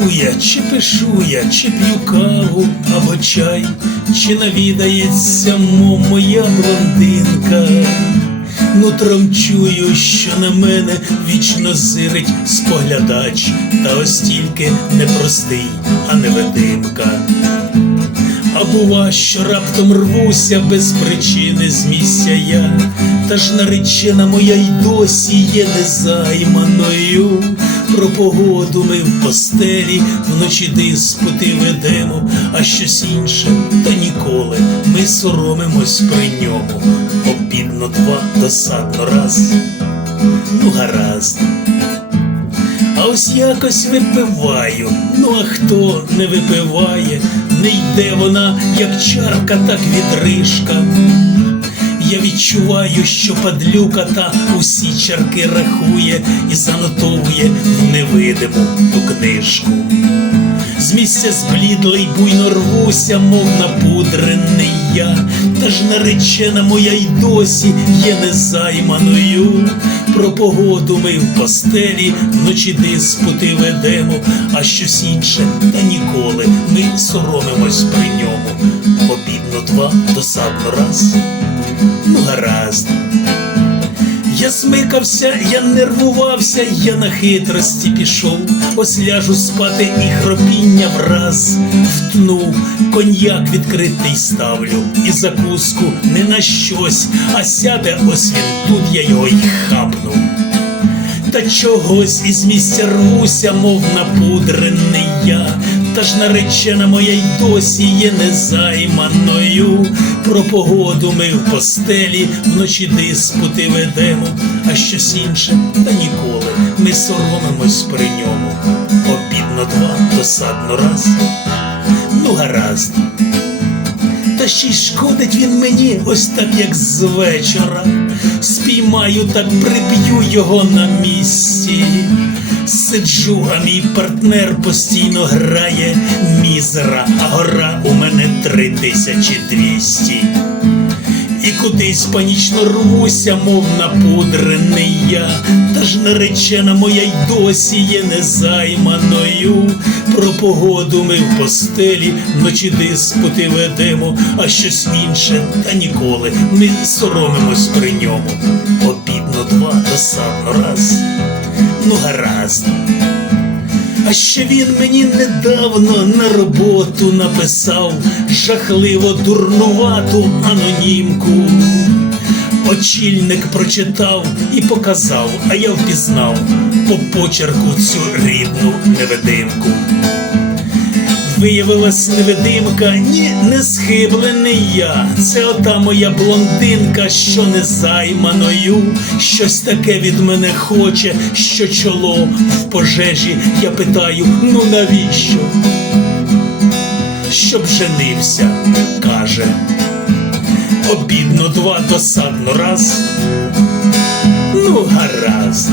Сиджу я, чи пишу я, чи п'ю каву або чай, чи навідається мо моя блондинка. Нутром чую, що на мене вічно зирить споглядач, та ось тільки не простий, а невидимка. А бува, що раптом рвуся без причини з місця я, та ж наречена моя й досі є незайманою. Про погоду ми в постелі вночі диспути ведемо, а щось інше, та ніколи ми соромимось при ньому. Обідно два, досадно раз, ну гаразд. А ось якось випиваю, ну а хто не випиває, не йде вона, як чарка, так відрижка. Я відчуваю, що падлюка та усі чарки рахує і занотовує в невидиму ту книжку. З місця зблідлий буйно рвуся, мов напудрений я, та ж наречена моя й досі є незайманою. Про погоду ми в постелі вночі диспути ведемо, а щось інше, та ніколи ми соромимось при ньому. Обідно два, досадно раз. Ну гаразд. Я смикався, я нервувався, я на хитрості пішов, ось ляжу спати і хропіння враз втну, коньяк відкритий ставлю, і закуску не на щось, а сяде ось він тут, я його й хапну. Та чогось із місця рвуся, мов напудрений я, та ж наречена моя й досі є незайманою. Про погоду ми в постелі вночі диспути ведемо, а щось інше, та ніколи ми соромимось при ньому. Обідно два, досадно раз. Ну гаразд. Ще шкодить він мені, ось так як з вечора. Спіймаю, так приб'ю його на місці. Сиджу, а мій партнер постійно грає мізера, а гора у мене три тисячі двісті. І кудись панічно рвуся, мов напудрений я, та ж наречена моя й досі є незайманою. Про погоду ми в постелі вночі диспути ведемо, а щось інше, та ніколи ми соромимось при ньому. Обідно два, досадно раз. Ну гаразд. А ще він мені недавно на роботу написав жахливо дурнувату анонімку. Очільник прочитав і показав, а я впізнав по почерку цю рідну невидимку. Виявилась невидимка, ні, не схиблений я. Це ота моя блондинка, що незайманою. Щось таке від мене хоче, що чоло в пожежі. Я питаю, ну навіщо? Щоб женився, каже. Обідно два досадно раз. Ну, гаразд.